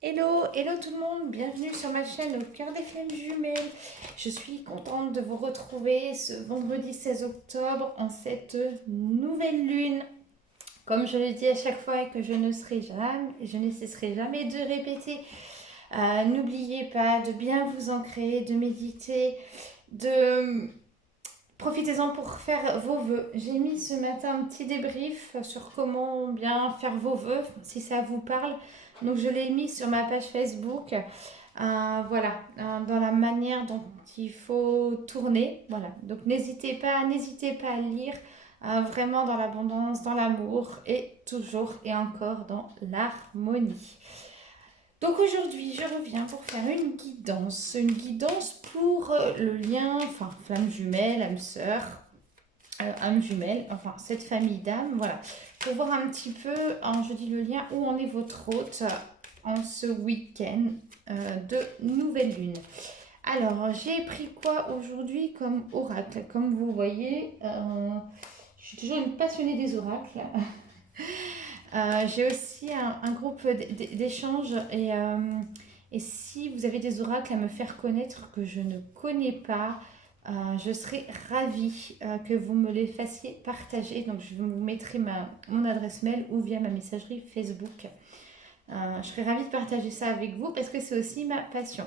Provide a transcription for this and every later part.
Hello, hello tout le monde, bienvenue sur ma chaîne Au cœur des flammes jumelles. Je suis contente de vous retrouver ce vendredi 16 octobre en cette nouvelle lune. Comme je le dis à chaque fois et que je ne cesserai jamais de répéter, n'oubliez pas de bien vous ancrer, de méditer, de profitez-en pour faire vos vœux. J'ai mis ce matin un petit débrief sur comment bien faire vos vœux, si ça vous parle. Donc je l'ai mis sur ma page Facebook. Voilà, dans la manière dont il faut tourner. Voilà, donc n'hésitez pas à lire. Vraiment dans l'abondance, dans l'amour et toujours et encore dans l'harmonie. Donc aujourd'hui, je reviens pour faire une guidance pour le lien, enfin flamme jumelle, âme sœur, âme jumelle, enfin cette famille d'âmes, voilà. Pour voir un petit peu, hein, je dis le lien, où en est votre hôte en ce week-end de nouvelle lune. Alors, j'ai pris quoi aujourd'hui comme oracle? Comme vous voyez, je suis toujours une passionnée des oracles. J'ai aussi un groupe d'échange et si vous avez des oracles à me faire connaître que je ne connais pas, je serais ravie que vous me les fassiez partager. Donc je vous mettrai mon adresse mail ou via ma messagerie Facebook. Je serais ravie de partager ça avec vous parce que c'est aussi ma passion.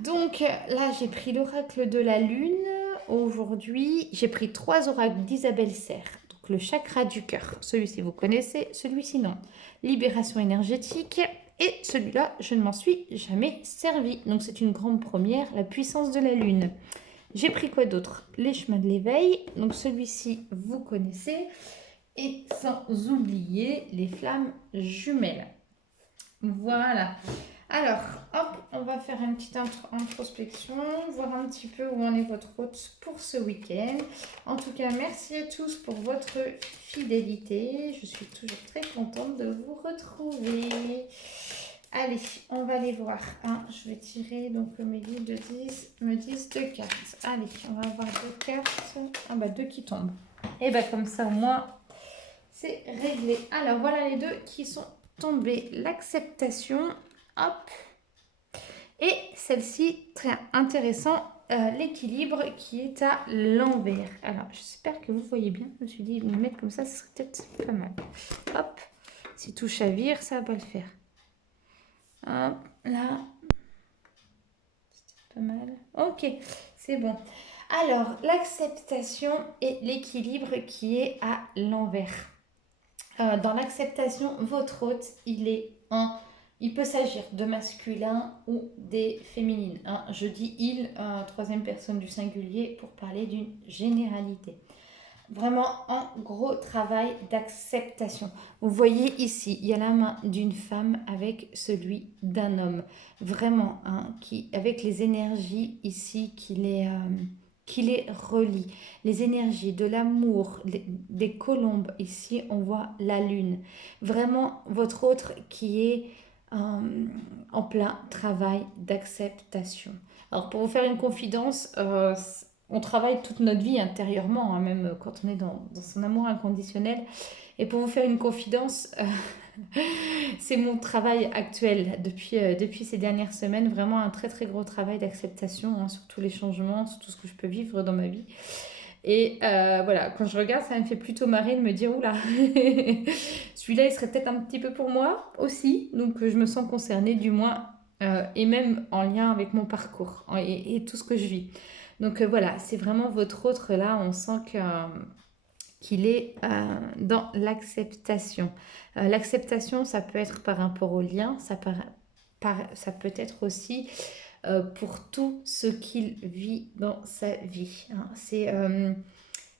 Donc là, j'ai pris l'oracle de la lune. Aujourd'hui, j'ai pris 3 oracles d'Isabelle Serre. Donc le chakra du cœur. Celui-ci, vous connaissez, celui-ci, non. Libération énergétique. Et celui-là, je ne m'en suis jamais servi. Donc c'est une grande première, la puissance de la lune. J'ai pris quoi d'autre? Les chemins de l'éveil. Donc celui-ci, vous connaissez. Et sans oublier les flammes jumelles. Voilà. Alors, hop, on va faire une petite introspection, voir un petit peu où en est votre hôte pour ce week-end. En tout cas, merci à tous pour votre fidélité. Je suis toujours très contente de vous retrouver. Allez, on va aller voir. Je vais tirer, donc mes guides me disent 2 cartes. Allez, on va avoir 2 cartes. Ah bah 2 qui tombent. Et bah comme ça au moins, c'est réglé. Alors voilà les 2 qui sont tombés. L'acceptation. Hop. Et celle-ci, très intéressant, l'équilibre qui est à l'envers. Alors, j'espère que vous voyez bien. Je me suis dit, me mettre comme ça, ce serait peut-être pas mal. Hop. Si tout chavire, ça va pas le faire. Hop, là. C'est pas mal. Ok, c'est bon. Alors, l'acceptation et l'équilibre qui est à l'envers. Dans l'acceptation, votre hôte, il peut s'agir de masculin ou des féminines. Je dis il, troisième personne du singulier, pour parler d'une généralité. Vraiment un gros travail d'acceptation. Vous voyez ici, il y a la main d'une femme avec celui d'un homme. Vraiment, avec les énergies ici qui les relie. Les énergies de l'amour, des colombes. Ici, on voit la lune. Vraiment, votre autre qui est en plein travail d'acceptation. Alors, pour vous faire une confidence, on travaille toute notre vie intérieurement, même quand on est dans son amour inconditionnel. Et pour vous faire une confidence, c'est mon travail actuel depuis ces dernières semaines, vraiment un très très gros travail d'acceptation sur tous les changements, sur tout ce que je peux vivre dans ma vie. Et voilà, quand je regarde, ça me fait plutôt marrer de me dire, oula, celui-là, il serait peut-être un petit peu pour moi aussi. Donc je me sens concernée, du moins, et même en lien avec mon parcours et tout ce que je vis. Donc voilà, c'est vraiment votre autre là, on sent qu'il est dans l'acceptation. L'acceptation, ça peut être par rapport au lien, ça peut être aussi pour tout ce qu'il vit dans sa vie.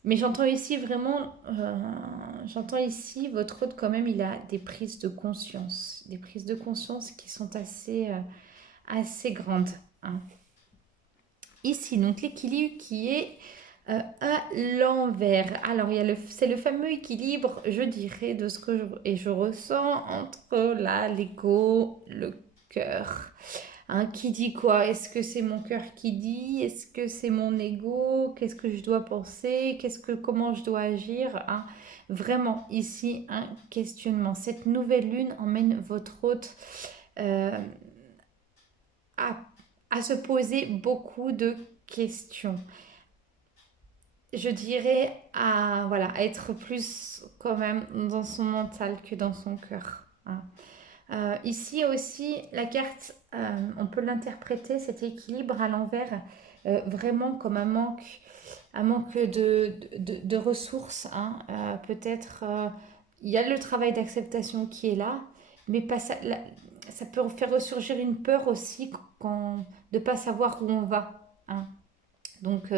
Mais j'entends ici vraiment, j'entends ici votre hôte quand même, il a des prises de conscience qui sont assez grandes. Ici, donc l'équilibre qui est à l'envers. Alors, c'est le fameux équilibre, je dirais, de ce que je ressens entre là, l'ego, le cœur. Qui dit quoi? Est-ce que c'est mon cœur qui dit? Est-ce que c'est mon ego? Qu'est-ce que je dois penser? Comment je dois agir? Vraiment, ici, un questionnement. Cette nouvelle lune emmène votre hôte euh, à, à se poser beaucoup de questions. Je dirais voilà, à être plus quand même dans son mental que dans son cœur, hein. Ici aussi, la carte, on peut l'interpréter, cet équilibre à l'envers, vraiment comme un manque de ressources, hein. Peut-être, il y a le travail d'acceptation qui est là, mais pas ça, ça peut faire ressurgir une peur aussi de ne pas savoir où on va, hein. Donc,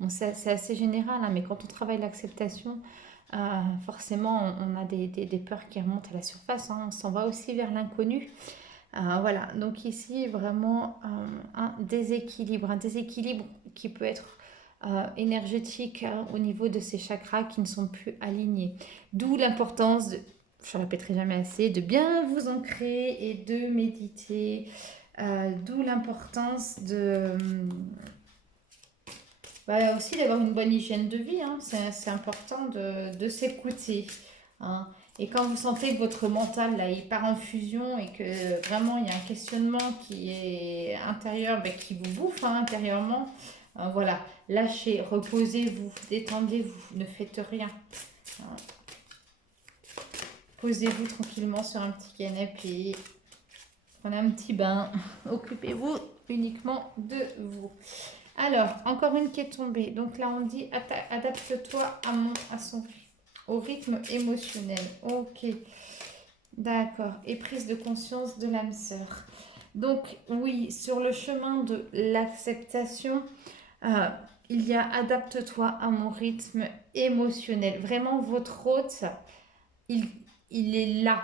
bon, c'est assez général, hein, mais quand on travaille l'acceptation, forcément, on a des peurs qui remontent à la surface, hein. On s'en va aussi vers l'inconnu. Voilà, donc ici, vraiment un déséquilibre qui peut être énergétique, hein, au niveau de ces chakras qui ne sont plus alignés. D'où l'importance, je ne répéterai jamais assez, de bien vous ancrer et de méditer. D'où l'importance aussi d'avoir une bonne hygiène de vie, hein. C'est important de s'écouter, hein. Et quand vous sentez que votre mental là, il part en fusion et que vraiment il y a un questionnement qui est intérieur, ben, qui vous bouffe, hein, intérieurement, voilà, lâchez, reposez-vous, détendez-vous, ne faites rien, hein. Posez-vous tranquillement sur un petit canapé, prenez un petit bain, occupez-vous uniquement de vous. Alors, encore une qui est tombée. Donc là, on dit adapte-toi au rythme émotionnel. Ok, d'accord. Et prise de conscience de l'âme sœur. Donc oui, sur le chemin de l'acceptation, euh, il y a adapte-toi à mon rythme émotionnel. Vraiment, votre hôte, il, il est là,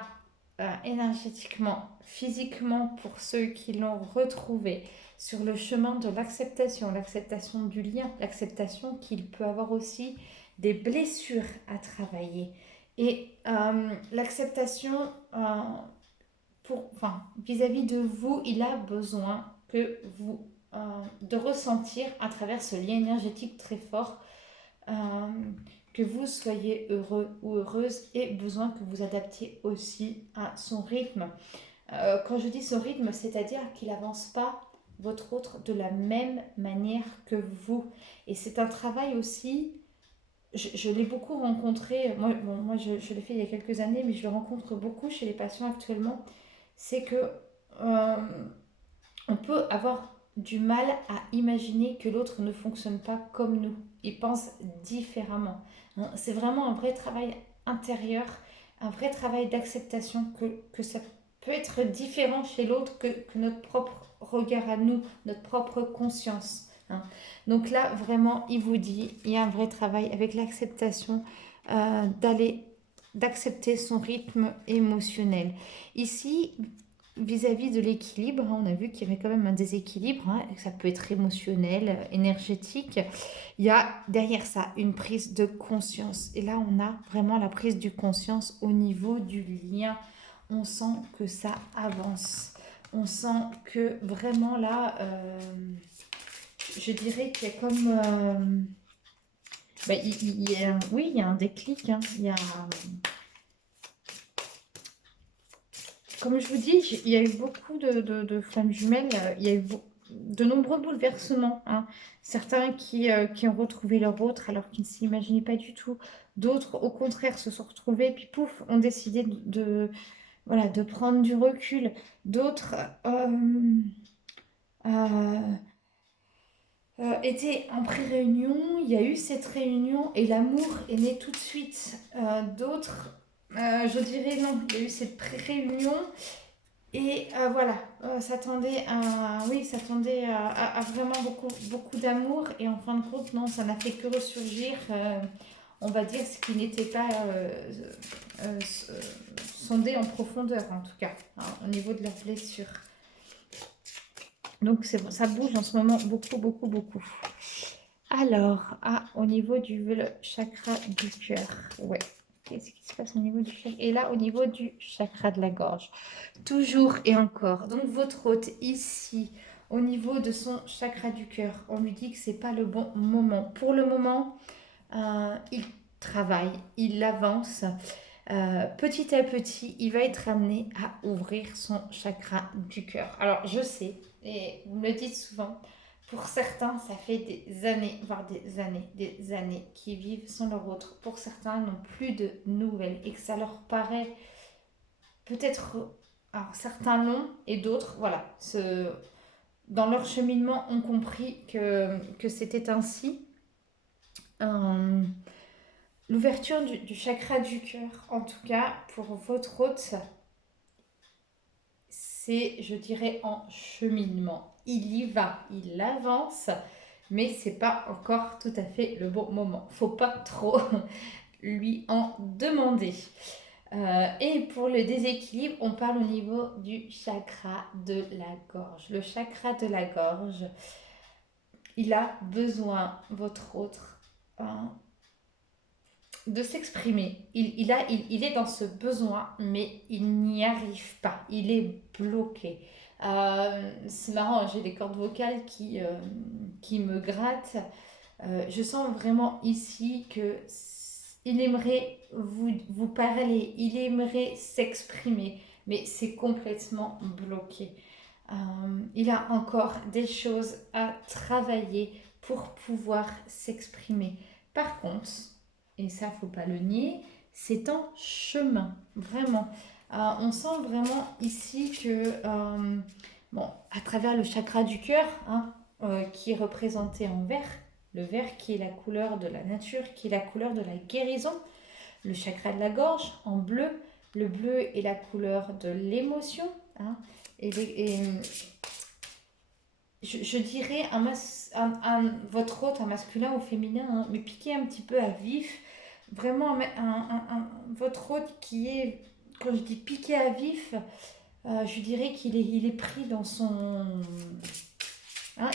énergétiquement, physiquement, pour ceux qui l'ont retrouvé, sur le chemin de l'acceptation du lien, l'acceptation qu'il peut avoir aussi des blessures à travailler. Et l'acceptation, vis-à-vis de vous, il a besoin de ressentir à travers ce lien énergétique très fort, euh, que vous soyez heureux ou heureuse, et besoin que vous adaptiez aussi à son rythme. Quand je dis son rythme, c'est-à-dire qu'il n'avance pas votre autre de la même manière que vous. Et c'est un travail aussi, je l'ai beaucoup rencontré, moi je l'ai fait il y a quelques années, mais je le rencontre beaucoup chez les patients actuellement, c'est que euh, on peut avoir du mal à imaginer que l'autre ne fonctionne pas comme nous. Il pense différemment, hein. C'est vraiment un vrai travail intérieur, un vrai travail d'acceptation que ça peut être différent chez l'autre que notre propre regard à nous, notre propre conscience, hein. Donc là, vraiment, il vous dit, il y a un vrai travail avec l'acceptation, d'accepter son rythme émotionnel. Ici, vis-à-vis de l'équilibre, hein, on a vu qu'il y avait quand même un déséquilibre, hein, et que ça peut être émotionnel, énergétique. Il y a derrière ça une prise de conscience. Et là, on a vraiment la prise de conscience au niveau du lien. On sent que ça avance. On sent que vraiment là, je dirais qu'il y a comme... oui, il y a un déclic, hein. Il y a... Comme je vous dis, il y a eu beaucoup de flammes jumelles, il y a eu de nombreux bouleversements, hein. Certains qui ont retrouvé leur autre alors qu'ils ne s'imaginaient pas du tout. D'autres, au contraire, se sont retrouvés, puis pouf, ont décidé voilà, de prendre du recul. D'autres euh, étaient en pré-réunion, il y a eu cette réunion et l'amour est né tout de suite. D'autres, je dirais non, il y a eu cette pré-réunion. Et voilà, s'attendait à vraiment beaucoup, beaucoup d'amour. Et en fin de compte, non, ça n'a fait que ressurgir, on va dire, ce qui n'était pas euh, euh, sondé en profondeur, en tout cas, hein, au niveau de leurs blessures. Donc ça bouge en ce moment beaucoup, beaucoup, beaucoup. Alors, au niveau du chakra du cœur, ouais. Qu'est-ce qui se passe au niveau du chakra? Et là, au niveau du chakra de la gorge. Toujours et encore. Donc, votre hôte, ici, au niveau de son chakra du cœur, on lui dit que c'est pas le bon moment. Pour le moment, il travaille, il avance. petit à petit, il va être amené à ouvrir son chakra du cœur. Alors, je sais, et vous me le dites souvent, pour certains, ça fait des années, voire des années qu'ils vivent sans leur autre. Pour certains, ils n'ont plus de nouvelles et que ça leur paraît peut-être... Alors, certains l'ont et d'autres, voilà, dans leur cheminement, ont compris que c'était ainsi. Euh, L'ouverture du chakra du cœur, en tout cas pour votre hôte, c'est, je dirais, en cheminement. Il y va, il avance, mais c'est pas encore tout à fait le bon moment. Faut pas trop lui en demander. Et pour le déséquilibre, on parle au niveau du chakra de la gorge. Le chakra de la gorge, il a besoin, votre autre, hein, de s'exprimer. Il est dans ce besoin, mais il n'y arrive pas. Il est bloqué. C'est marrant, j'ai des cordes vocales qui me grattent. Je sens vraiment ici que il aimerait vous parler, il aimerait s'exprimer, mais c'est complètement bloqué. Il a encore des choses à travailler pour pouvoir s'exprimer. Par contre, et ça faut pas le nier, c'est en chemin, vraiment. On sent vraiment ici que, bon, à travers le chakra du cœur, hein, qui est représenté en vert, le vert qui est la couleur de la nature, qui est la couleur de la guérison, le chakra de la gorge en bleu, le bleu est la couleur de l'émotion, hein, et je dirais votre hôte, un masculin ou féminin, hein, mais piqué un petit peu à vif. Vraiment, votre hôte qui est, quand je dis piqué à vif, je dirais il est pris dans son... Hein,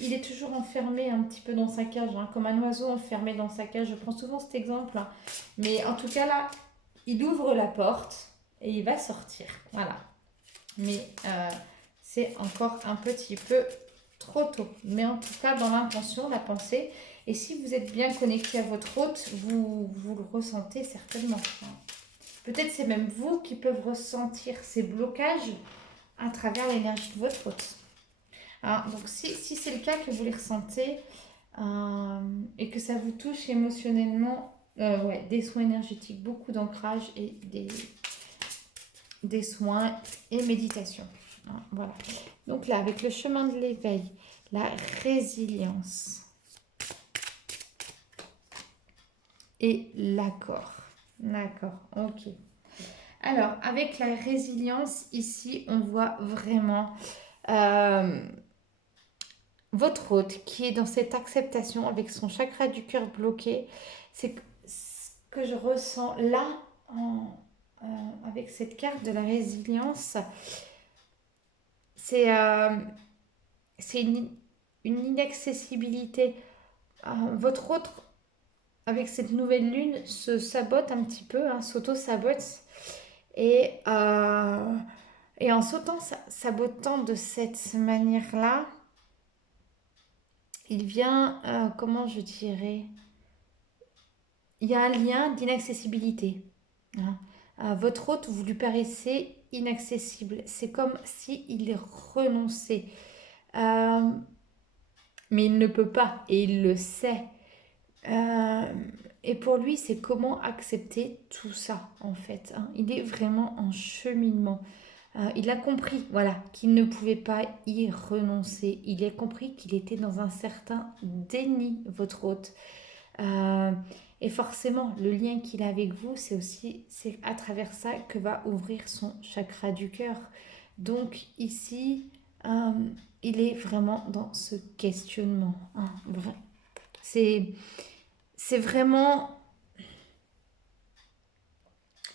il est toujours enfermé un petit peu dans sa cage, hein, comme un oiseau enfermé dans sa cage. Je prends souvent cet exemple, hein. Mais en tout cas là, il ouvre la porte et il va sortir. Voilà. Mais c'est encore un petit peu trop tôt. Mais en tout cas, dans l'intention, la pensée. Et si vous êtes bien connecté à votre hôte, vous le ressentez certainement. Peut-être c'est même vous qui peuvent ressentir ces blocages à travers l'énergie de votre hôte. Alors, donc si c'est le cas que vous les ressentez et que ça vous touche émotionnellement, ouais, des soins énergétiques, beaucoup d'ancrage et des soins et méditation. Voilà. Donc là, avec le chemin de l'éveil, la résilience et l'accord. D'accord, ok. Alors, avec la résilience, ici, on voit vraiment votre hôte qui est dans cette acceptation avec son chakra du cœur bloqué. C'est ce que je ressens là, avec cette carte de la résilience. C'est une inaccessibilité. Votre autre, avec cette nouvelle lune, se sabote un petit peu, hein, s'auto-sabote. Et en sabotant de cette manière-là, il vient, comment je dirais, il y a un lien d'inaccessibilité, hein. Votre hôte, vous lui paraissez inaccessible. C'est comme s'il renonçait. Mais il ne peut pas et il le sait. Et pour lui, c'est comment accepter tout ça, en fait, hein. Il est vraiment en cheminement. Il a compris, voilà, qu'il ne pouvait pas y renoncer. Il a compris qu'il était dans un certain déni, votre hôte. Et forcément, le lien qu'il a avec vous, c'est à travers ça que va ouvrir son chakra du cœur. Donc ici, il est vraiment dans ce questionnement, hein, c'est vraiment...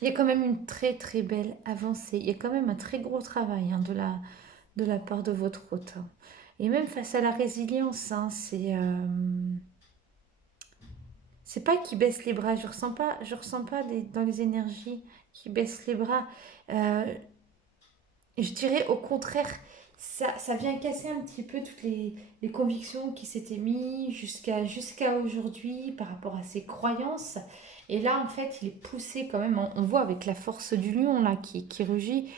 Il y a quand même une très très belle avancée. Il y a quand même un très gros travail, hein, de la part de votre hôte, hein. Et même face à la résilience, hein, c'est pas qu'il baisse les bras. Je ressens pas dans les énergies qu'il baisse les bras. Euh, je dirais au contraire, ça vient casser un petit peu toutes les convictions qui s'étaient mises jusqu'à aujourd'hui par rapport à ses croyances. Et là, en fait, il est poussé quand même, on voit avec la force du lion là qui rugit,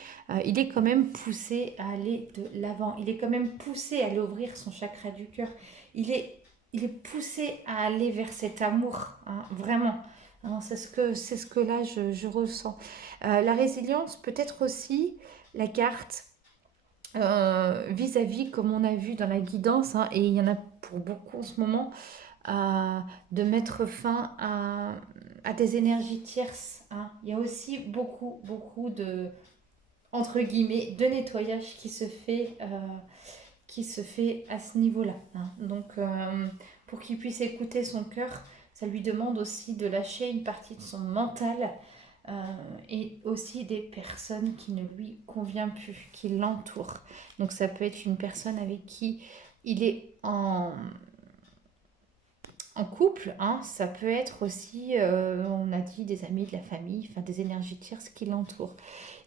il est quand même poussé à aller de l'avant. Il est quand même poussé à aller ouvrir son chakra du cœur. Il est poussé à aller vers cet amour, hein, vraiment. Hein, c'est ce que là je ressens. La résilience, peut-être aussi la carte vis-à-vis, comme on a vu dans la guidance, hein, et il y en a pour beaucoup en ce moment, de mettre fin à des énergies tierces. Hein. Il y a aussi beaucoup de, entre guillemets, de nettoyage qui se fait à ce niveau-là. Hein. Donc, pour qu'il puisse écouter son cœur, ça lui demande aussi de lâcher une partie de son mental euh, et aussi des personnes qui ne lui conviennent plus, qui l'entourent. Donc, ça peut être une personne avec qui il est en couple, hein, ça peut être aussi, on a dit, des amis, de la famille, enfin des énergies tierces qui l'entourent.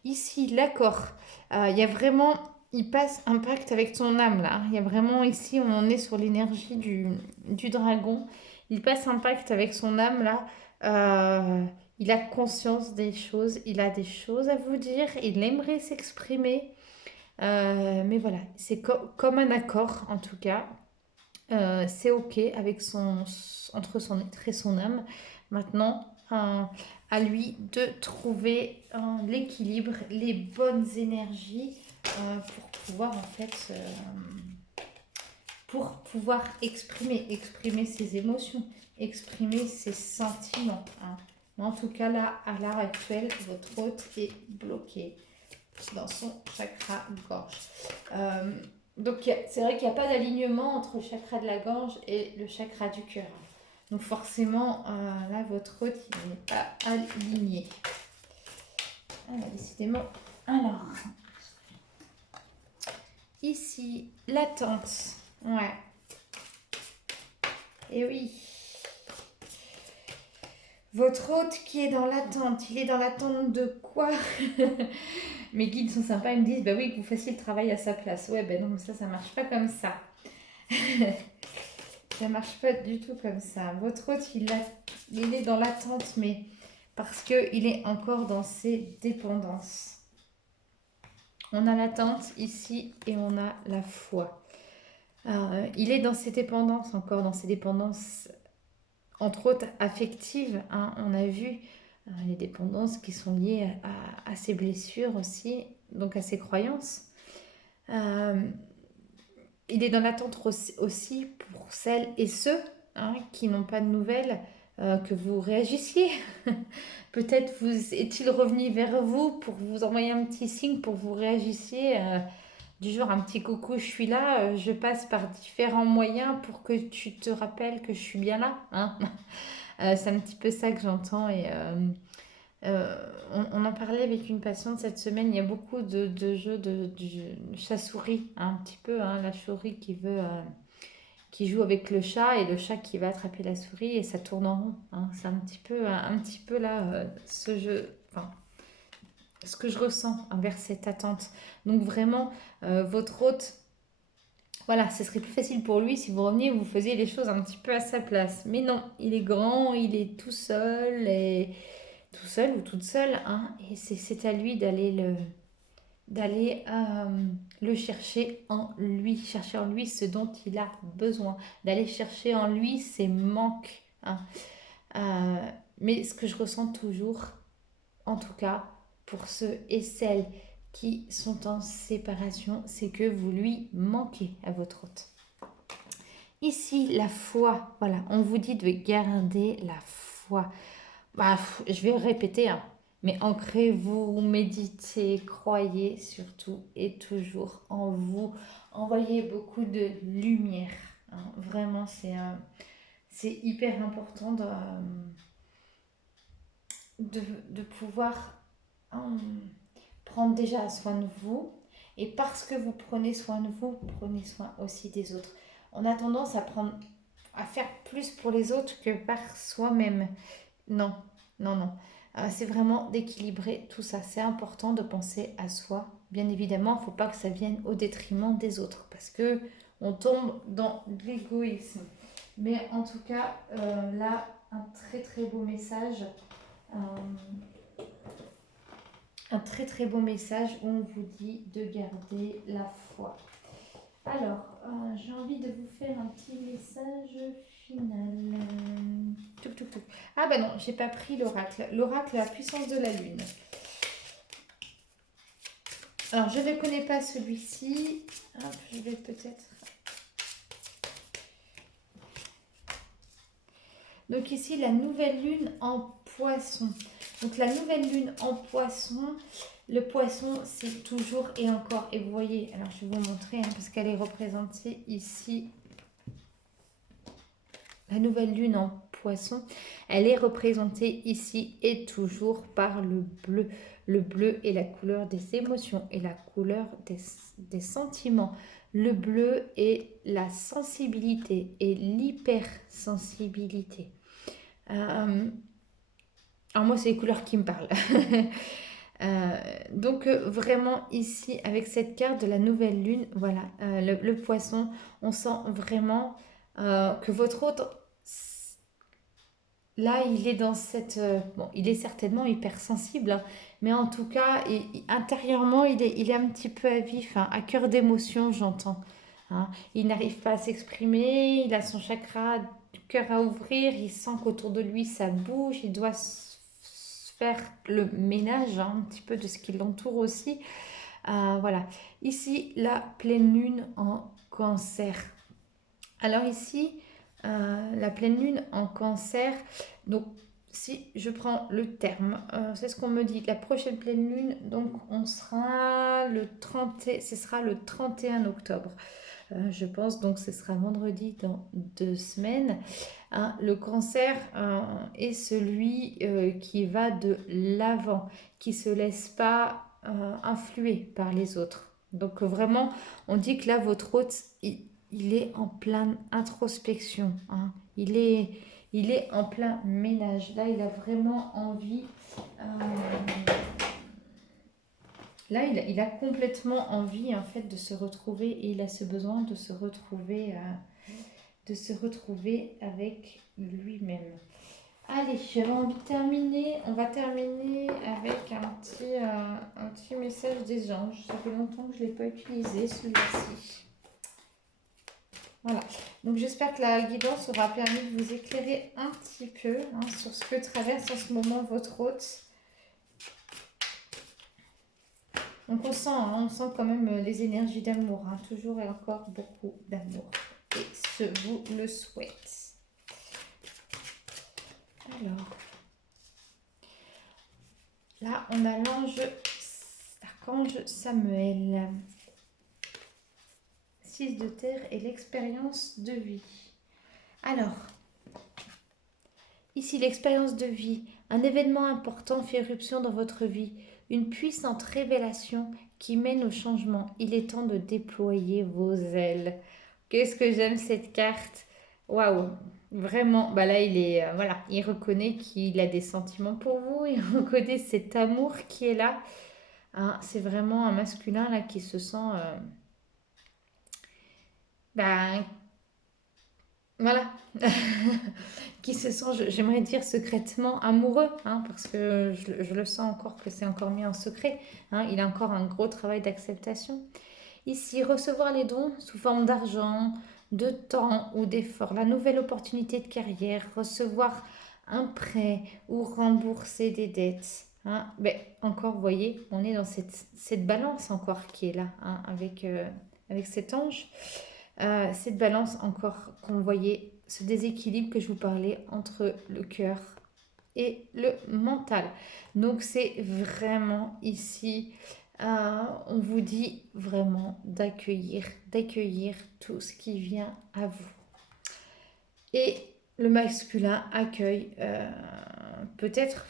Ici, l'accord, il y a vraiment, il passe un pacte avec ton âme là. Il y a vraiment ici, on est sur l'énergie du dragon. Il passe un pacte avec son âme là. Il a conscience des choses, il a des choses à vous dire, il aimerait s'exprimer. Mais voilà, c'est comme un accord en tout cas. C'est ok avec entre son être et son âme. Maintenant, à lui de trouver l'équilibre, les bonnes énergies pour pouvoir en fait, pour pouvoir exprimer ses émotions, exprimer ses sentiments. Hein. Mais en tout cas là, à l'heure actuelle, votre hôte est bloqué dans son chakra gorge. Donc c'est vrai qu'il n'y a pas d'alignement entre le chakra de la gorge et le chakra du cœur. Donc forcément, là, votre hôte, il n'est pas aligné. Alors, décidément. Alors, ici, l'attente. Ouais. Et oui. Votre hôte qui est dans l'attente, il est dans l'attente de quoi? Mes guides sont sympas, ils me disent, bah oui, que vous fassiez le travail à sa place. Ouais, ben non, mais ça marche pas comme ça. Ça marche pas du tout comme ça. Votre hôte, il est dans l'attente, mais parce qu'il est encore dans ses dépendances. On a l'attente ici et on a la foi. Il est dans ses dépendances, encore dans ses dépendances, entre autres affectives. Hein. On a vu les dépendances qui sont liées à ses blessures aussi, donc à ses croyances. Il est dans l'attente aussi pour celles et ceux qui n'ont pas de nouvelles, que vous réagissiez. Peut-être est-il revenu vers vous pour vous envoyer un petit signe, pour vous réagissiez du genre un petit coucou, je suis là, je passe par différents moyens pour que tu te rappelles que je suis bien là. Hein. C'est un petit peu ça que j'entends et on en parlait avec une patiente cette semaine. Il y a beaucoup de jeux de chat-souris, hein, un petit peu, hein, la souris qui joue avec le chat et le chat qui va attraper la souris et ça tourne en rond. Hein. C'est un petit peu là ce jeu, enfin, ce que je ressens envers cette attente. Donc vraiment, votre hôte, voilà, ce serait plus facile pour lui si vous reveniez et vous faisiez les choses un petit peu à sa place. Mais non, il est grand, il est tout seul et tout seul ou toute seule, hein, et c'est à lui d'aller le chercher en lui ce dont il a besoin, d'aller chercher en lui ses manques. Hein. Euh, mais ce que je ressens toujours, en tout cas pour ceux et celles qui sont en séparation, c'est que vous lui manquez à votre hôte. Ici, la foi, voilà, on vous dit de garder la foi. Bah, je vais répéter, hein. Mais ancrez-vous, méditez, croyez surtout et toujours en vous. Envoyez beaucoup de lumière. Hein. Vraiment, c'est hyper important de pouvoir prendre déjà soin de vous. Et parce que vous prenez soin de vous, prenez soin aussi des autres. On a tendance à faire plus pour les autres que par soi-même. Non, non, non. C'est vraiment d'équilibrer tout ça. C'est important de penser à soi. Bien évidemment, il ne faut pas que ça vienne au détriment des autres parce que on tombe dans l'égoïsme. Mais en tout cas, là, un très très beau message. Un très très beau message où on vous dit de garder la foi. Alors, j'ai envie de vous faire un petit message final. Touc, touc, touc. Ah ben non, j'ai pas pris l'oracle. L'oracle, la puissance de la lune. Alors, je ne connais pas celui-ci. Hop, je vais peut-être... Donc ici, la nouvelle lune en poisson. Donc la nouvelle lune en poisson, le poisson, c'est toujours et encore. Et vous voyez, alors je vais vous montrer, hein, parce qu'elle est représentée ici. La nouvelle lune en poisson, elle est représentée ici et toujours par le bleu. Le bleu est la couleur des émotions et la couleur des sentiments. Le bleu est la sensibilité et l'hypersensibilité. Alors moi, c'est les couleurs qui me parlent. Donc vraiment ici, avec cette carte de la nouvelle lune, voilà, le poisson, on sent vraiment que votre hôte, là, il est dans cette... bon, il est certainement hypersensible, hein, mais en tout cas, intérieurement, il est un petit peu à vif, hein, à cœur d'émotion, j'entends. Hein. Il n'arrive pas à s'exprimer, il a son chakra du cœur à ouvrir, il sent qu'autour de lui, ça bouge, il doit faire le ménage, hein, un petit peu de ce qui l'entoure aussi. Voilà. Ici, la pleine lune en cancer. Alors ici, la pleine lune en cancer, donc si je prends le terme, c'est ce qu'on me dit, la prochaine pleine lune, donc on sera le 30, ce sera le 31 octobre. Je pense, donc ce sera vendredi dans 2 semaines. Hein, le cancer est celui qui va de l'avant, qui ne se laisse pas influer par les autres. Donc vraiment, on dit que là, votre hôte, il est en pleine introspection. Hein. Il est en plein ménage. Là, il a vraiment envie... Là, il a complètement envie en fait de se retrouver et il a ce besoin de se retrouver avec lui-même. Allez, j'avais envie de terminer. On va terminer avec un petit message des anges. Ça fait longtemps que je ne l'ai pas utilisé, celui-ci. Voilà. Donc, j'espère que la guidance aura permis de vous éclairer un petit peu sur ce que traverse en ce moment votre hôte. Donc on sent quand même les énergies d'amour, hein, toujours et encore beaucoup d'amour. Et ce vous le souhaite. Alors, là on a l'archange Samuel. 6 de terre et l'expérience de vie. Alors, ici l'expérience de vie, un événement important fait éruption dans votre vie. Une puissante révélation qui mène au changement. Il est temps de déployer vos ailes. Qu'est-ce que j'aime cette carte. Waouh, vraiment. Bah là, voilà, il reconnaît qu'il a des sentiments pour vous. Il reconnaît cet amour qui est là. Hein, c'est vraiment un masculin là qui se sent... voilà. Qui se sent, j'aimerais dire secrètement amoureux, hein, parce que je le sens encore que c'est encore mis en secret. Hein, il a encore un gros travail d'acceptation. Ici, recevoir les dons sous forme d'argent, de temps ou d'effort, la nouvelle opportunité de carrière, recevoir un prêt ou rembourser des dettes. Hein. Mais encore, vous voyez, on est dans cette balance encore qui est là, hein, avec cet ange. Cette balance encore qu'on voyait, ce déséquilibre que je vous parlais entre le cœur et le mental. Donc c'est vraiment ici, on vous dit vraiment d'accueillir tout ce qui vient à vous. Et le masculin accueille peut-être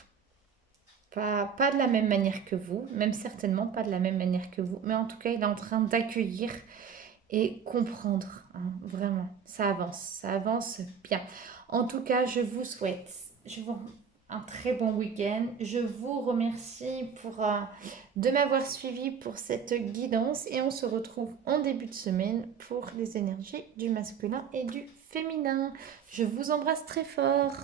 pas de la même manière que vous, même certainement pas de la même manière que vous, mais en tout cas il est en train d'accueillir et comprendre, hein, vraiment, ça avance bien. En tout cas, je vous souhaite un très bon week-end. Je vous remercie de m'avoir suivi pour cette guidance et on se retrouve en début de semaine pour les énergies du masculin et du féminin. Je vous embrasse très fort.